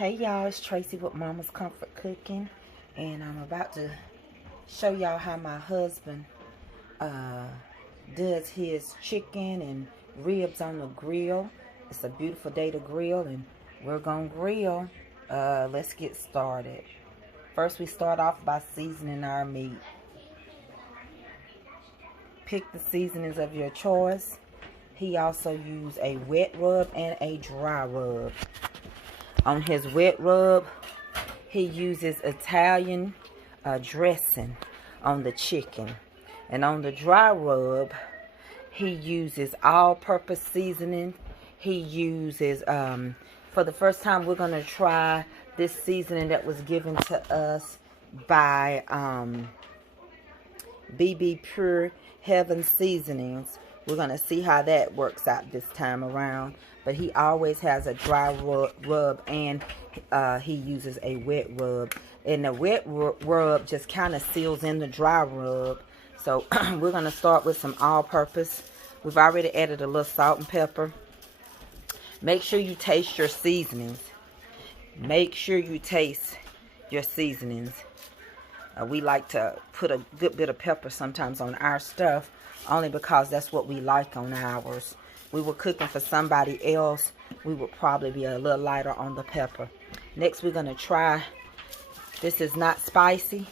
Hey y'all, it's Tracy with Mama's Comfort Cooking, and I'm about to show y'all how my husband does his chicken and ribs on the grill. It's a beautiful day to grill, and we're gonna grill. Let's get started. First, we start off by seasoning our meat. Pick the seasonings of your choice. He also used a wet rub and a dry rub. On his wet rub, he uses Italian dressing on the chicken. And on the dry rub, he uses all-purpose seasoning. He uses, for the first time, we're going to try this seasoning that was given to us by BB Pure Heaven Seasonings. We're going to see how that works out this time around. But he always has a dry rub and he uses a wet rub. And the wet rub just kind of seals in the dry rub. So we're going to start with some all-purpose. We've already added a little salt and pepper. Make sure you taste your seasonings. Make sure you taste your seasonings. We like to put a good bit of pepper sometimes on our stuff, only because that's what we like on ours. We were cooking for somebody else, we would probably be a little lighter on the pepper. Next, we're going to try, this is not spicy,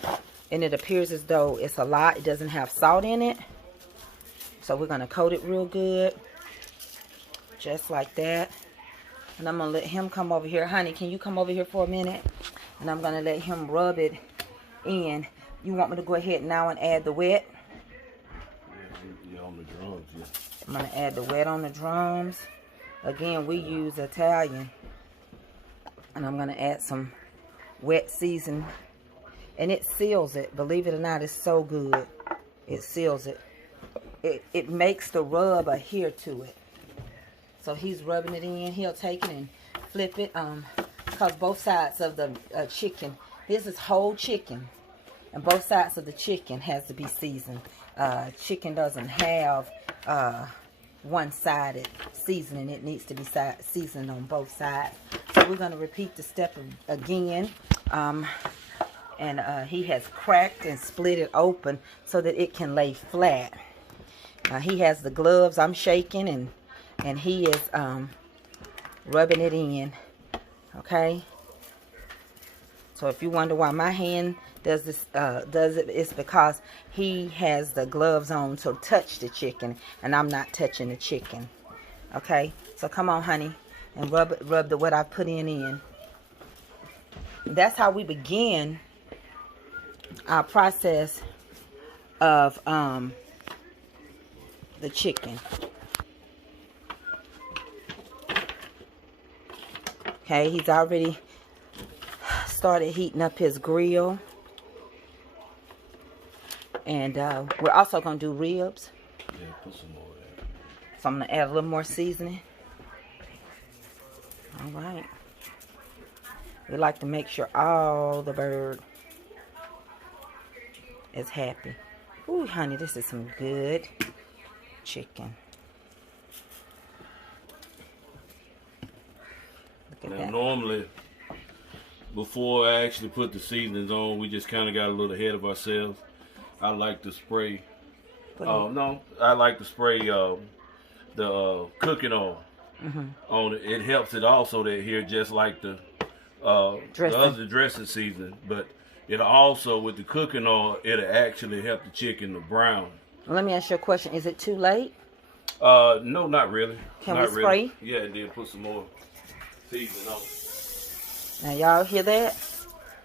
and it appears as though it's a lot. It doesn't have salt in it. So we're going to coat it real good, just like that. And I'm going to let him come over here. Honey, can you come over here for a minute? And I'm going to let him rub it in. You want me to go ahead now and add the wet? Yeah, on the drums, yeah. I'm going to add the wet on the drums. Again, we use Italian. And I'm going to add some wet season. And it seals it. Believe it or not, it's so good. It seals it. It makes the rub adhere to it. So he's rubbing it in. He'll take it and flip it. Because both sides of the chicken, this is whole chicken. And both sides of the chicken has to be seasoned. Chicken doesn't have one-sided seasoning. It needs to be seasoned on both sides. So we're going to repeat the step again. And he has cracked and split it open so that it can lay flat. He has the gloves. I'm shaking and he is rubbing it in. Okay. So if you wonder why my hand does it, it's because he has the gloves on to touch the chicken, and I'm not touching the chicken. Okay, so come on, honey, and rub what I put in. That's how we begin our process of the chicken. Okay, he's already started heating up his grill. And we're also going to do ribs. Yeah, put some more there. So I'm going to add a little more seasoning. All right. We like to make sure all the bird is happy. Ooh, honey, this is some good chicken. Look at now, that. Normally, before I actually put the seasonings on, we just kind of got a little ahead of ourselves. I like to spray. I like to spray the cooking oil on it. It helps it also to adhere just like the other dressing seasoning. But it also, with the cooking oil, it'll actually help the chicken to brown. Let me ask you a question. Is it too late? No, not really. Can we spray? Yeah, and then put some more seasoning on. Now y'all hear that?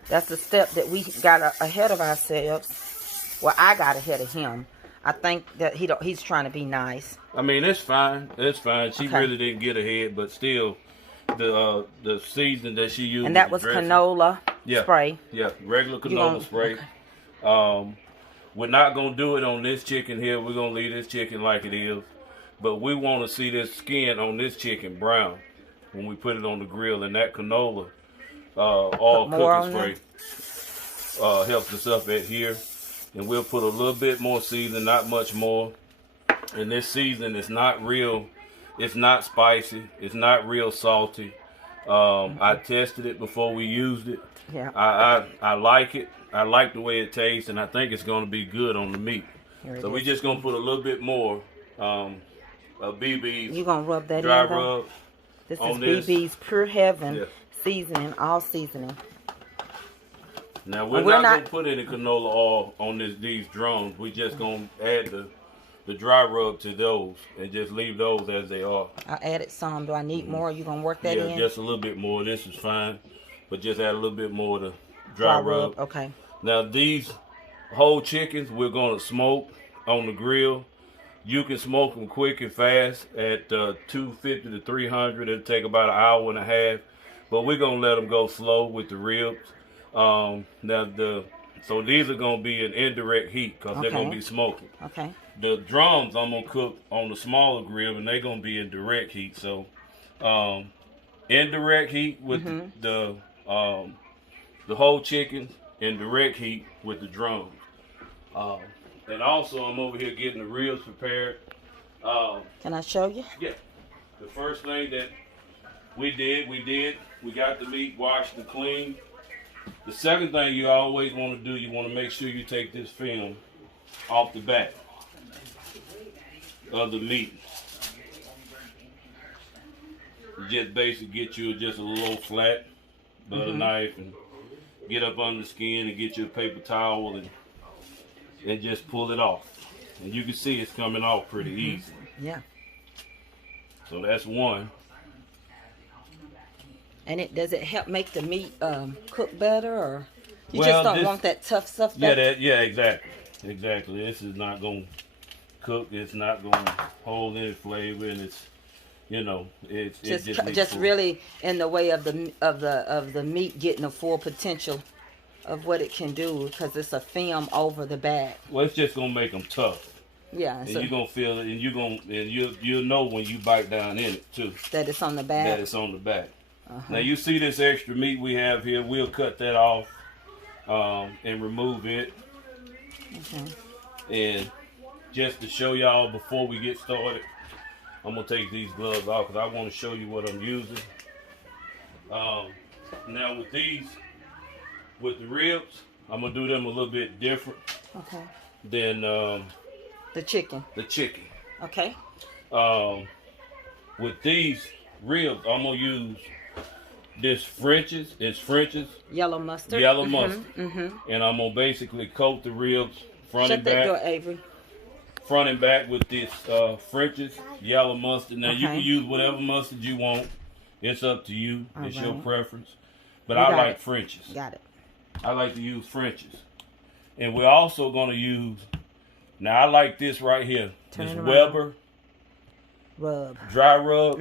That's the step that we got ahead of ourselves. Well, I got ahead of him. I think that he's trying to be nice. I mean, it's fine. It's fine. She Okay. really didn't get ahead, but still, the seasoning that she used. And that was canola spray. Yeah, regular canola spray. Okay. We're not gonna do it on this chicken here. We're gonna leave this chicken like it is, but we want to see this skin on this chicken brown when we put it on the grill, and that canola all cooking spray helps us up at here. And we'll put a little bit more seasoning, not much more. And this seasoning is not real, it's not spicy, it's not real salty. I tested it before we used it. Yeah. I like it. I like the way it tastes, and I think it's going to be good on the meat. So we're just going to put a little bit more BB's. You going to rub that dry in, though? rub. This is BB's Pure Heaven. Yeah. Seasoning, all seasoning. Now we're not gonna put any canola oil on these drums. We just gonna add the dry rub to those and just leave those as they are. I added some. Do I need more? You gonna work that in? Yeah, just a little bit more. This is fine, but just add a little bit more to dry rub. Okay. Now these whole chickens we're gonna smoke on the grill. You can smoke them quick and fast at 250 to 300. It'll take about an hour and a half. But we're gonna let them go slow with the ribs. So these are gonna be an indirect heat because they're gonna be smoking. Okay. The drums I'm gonna cook on the smaller grill and they're gonna be in direct heat. So indirect heat with the whole chicken, and direct heat with the drums. And also I'm over here getting the ribs prepared. Can I show you? Yeah. The first thing that we got the meat washed and cleaned. The second thing you always want to do, you want to make sure you take this film off the back of the meat. You just basically get you just a little flat butter knife and get up under the skin and get you a paper towel and just pull it off. And you can see it's coming off pretty easy. Yeah. So that's one. And does it help make the meat cook better, or you just don't want that tough stuff back? Yeah, exactly. This is not going to cook. It's not going to hold any flavor, and it's, it's just really in the way of the meat getting the full potential of what it can do, because it's a film over the back. Well, it's just gonna make them tough. Yeah, and you're gonna feel it, and you'll know when you bite down in it too. That it's on the back. That it's on the back. Now you see this extra meat we have here. We'll cut that off and remove it. And just to show y'all before we get started, I'm gonna take these gloves off because I want to show you what I'm using. Now with the ribs, I'm gonna do them a little bit different than the chicken. Okay. With these ribs, I'm gonna use this French's. It's French's yellow mustard. And I'm gonna basically coat the ribs front and back. Shut that door, Avery. Front and back with this French's yellow mustard. Now you can use whatever mustard you want. It's up to you. It's your preference. But I like French's. Got it. I like to use French's. And we're also gonna use. Now I like this right here. This Weber rub. Dry rub.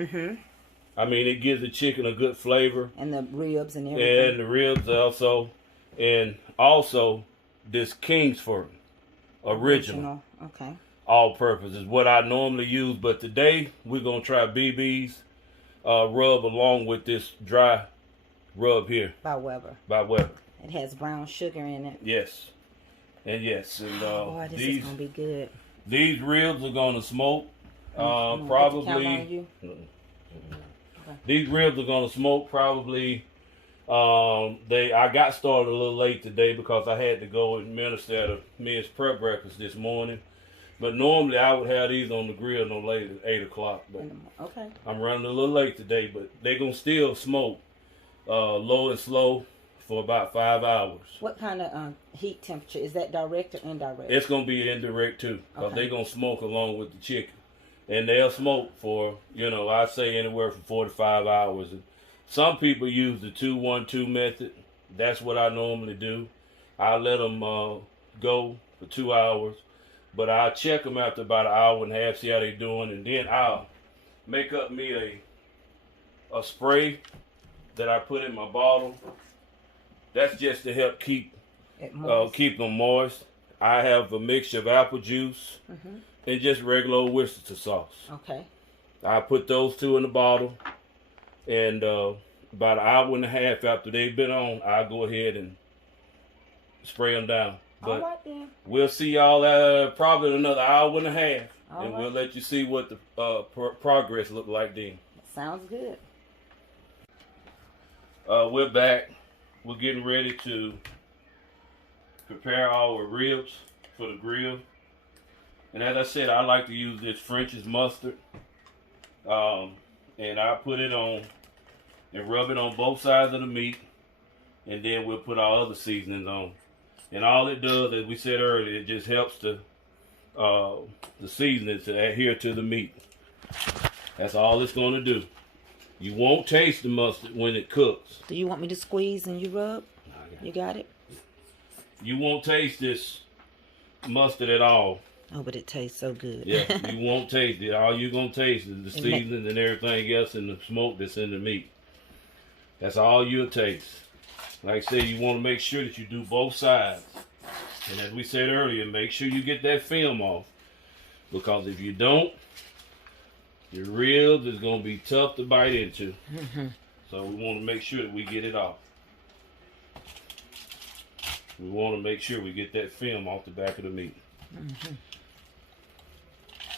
I mean, it gives the chicken a good flavor. And the ribs and everything. And the ribs also. And also this Kingsford original. Okay. All purpose is what I normally use. But today we're going to try BB's rub along with this dry rub here. By Weber. It has brown sugar in it. Yes. And yes. And boy, this is going to be good. These ribs are going to smoke. Probably. These ribs are gonna smoke probably. I got started a little late today because I had to go and minister at a men's prep breakfast this morning. But normally I would have these on the grill no later than 8 o'clock. But I'm running a little late today, but they're gonna still smoke low and slow for about 5 hours. What kind of heat temperature? Is that direct or indirect? It's gonna be indirect too, because they're gonna smoke along with the chicken. And they'll smoke for, I say anywhere from 4 to 5 hours. And some people use the 2-1-2 method. That's what I normally do. I let them go for 2 hours. But I'll check them after about an hour and a half, see how they're doing. And then I'll make up me a spray that I put in my bottle. That's just to help keep them moist. I have a mixture of apple juice. And just regular old Worcestershire sauce. Okay. I put those two in the bottle. And about an hour and a half after they've been on, I'll go ahead and spray them down. But all right, then. We'll see y'all probably in another hour and a half. And we'll let you see what the progress look like then. Sounds good. We're back. We're getting ready to prepare our ribs for the grill. And as I said, I like to use this French's mustard. And I put it on and rub it on both sides of the meat. And then we'll put our other seasonings on. And all it does, as we said earlier, it just helps the seasoning to adhere to the meat. That's all it's going to do. You won't taste the mustard when it cooks. Do you want me to squeeze and you rub? You got it? You won't taste this mustard at all. Oh, but it tastes so good. Yeah, you won't taste it. All you're going to taste is the seasoning and everything else and the smoke that's in the meat. That's all you'll taste. Like I said, you want to make sure that you do both sides. And as we said earlier, make sure you get that film off. Because if you don't, your ribs is going to be tough to bite into. So we want to make sure that we get it off. We want to make sure we get that film off the back of the meat.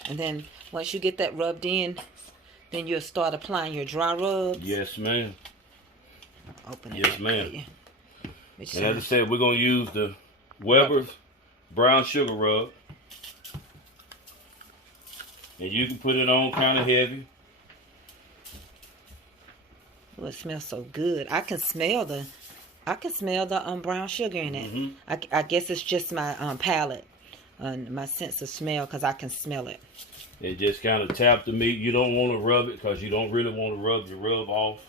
And then once you get that rubbed in, then you'll start applying your dry rubs. Yes, ma'am. Open it. Yes, ma'am. And as I said, we're going to use the Weber's brown sugar rub. And you can put it on kind of heavy. Oh, it smells so good. I can smell the brown sugar in it. I guess it's just my palate, my sense of smell, because I can smell it. It just kind of tap the meat. You don't want to rub it because you don't really want to rub your rub off.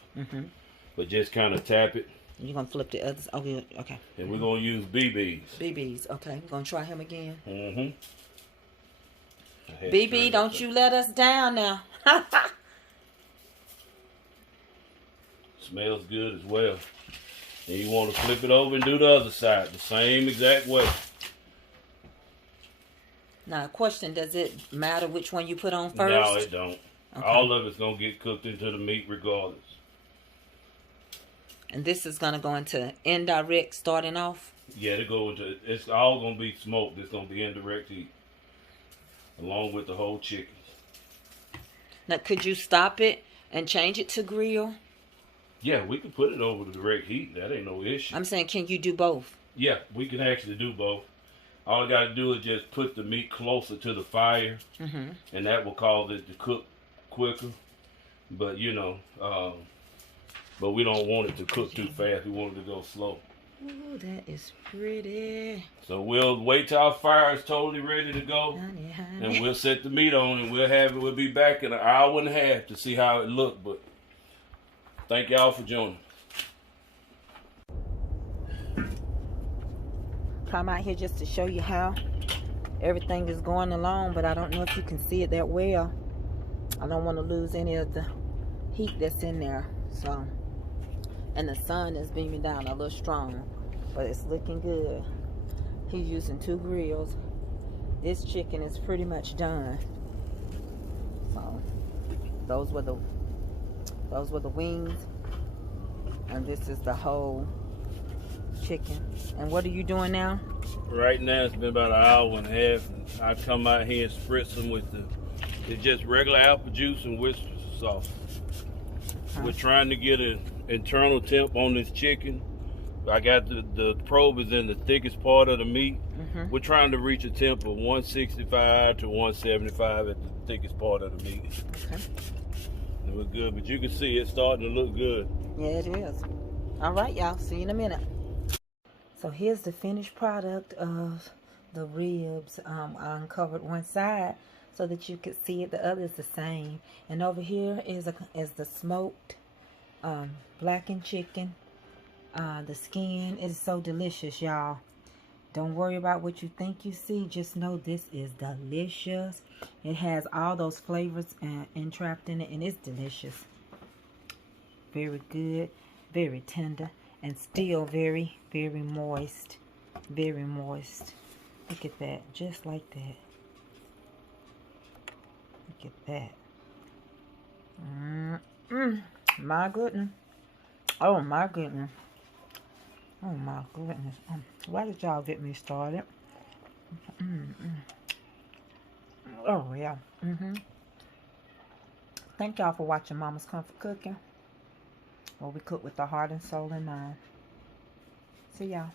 But just kind of tap it. You're going to flip the others. Oh, yeah. Okay. And we're going to use BB's. BB's. Okay. We're going to try him again. BB, don't you let us down now. Smells good as well. And you want to flip it over and do the other side the same exact way. Now, question, does it matter which one you put on first? No, it don't. Okay. All of it's going to get cooked into the meat regardless. And this is going to go into indirect starting off? Yeah, it's all going to be smoked. It's going to be indirect heat. Along with the whole chicken. Now, could you stop it and change it to grill? Yeah, we can put it over the direct heat. That ain't no issue. I'm saying, can you do both? Yeah, we can actually do both. All I got to do is just put the meat closer to the fire. And that will cause it to cook quicker. But, you know, but we don't want it to cook too fast. We want it to go slow. Ooh, that is pretty. So we'll wait till our fire is totally ready to go. And we'll set the meat on and we'll be back in an hour and a half to see how it looked. But thank y'all for joining. Come out here just to show you how everything is going along, but I don't know if you can see it that well. I don't want to lose any of the heat that's in there. So, and the sun is beaming down a little strong, but it's looking good. He's using 2 grills. This chicken is pretty much done. So those were the wings, and this is the whole chicken. And what are you doing now? Right now it's been about an hour and a half, and I come out here and spritz them with it's just regular apple juice and Worcestershire sauce. We're trying to get an internal temp on this chicken. I got the probe is in the thickest part of the meat. We're trying to reach a temp of 165 to 175 at the thickest part of the meat. It was good, but you can see it's starting to look good. Yeah, it is. All right, y'all. See you in a minute. So here's the finished product of the ribs. I uncovered one side so that you could see it. The other is the same. And over here is the smoked blackened chicken. The skin is so delicious, y'all. Don't worry about what you think you see. Just know this is delicious. It has all those flavors entrapped in it, and it's delicious. Very good, very tender, and still very, very moist. Very moist. Look at that, just like that. Look at that. My goodness. Oh my goodness. Oh my goodness. Why did y'all get me started? Oh yeah. Thank y'all for watching Mama's Comfort Cooking. Well, we cook with the heart and soul in mind. See y'all.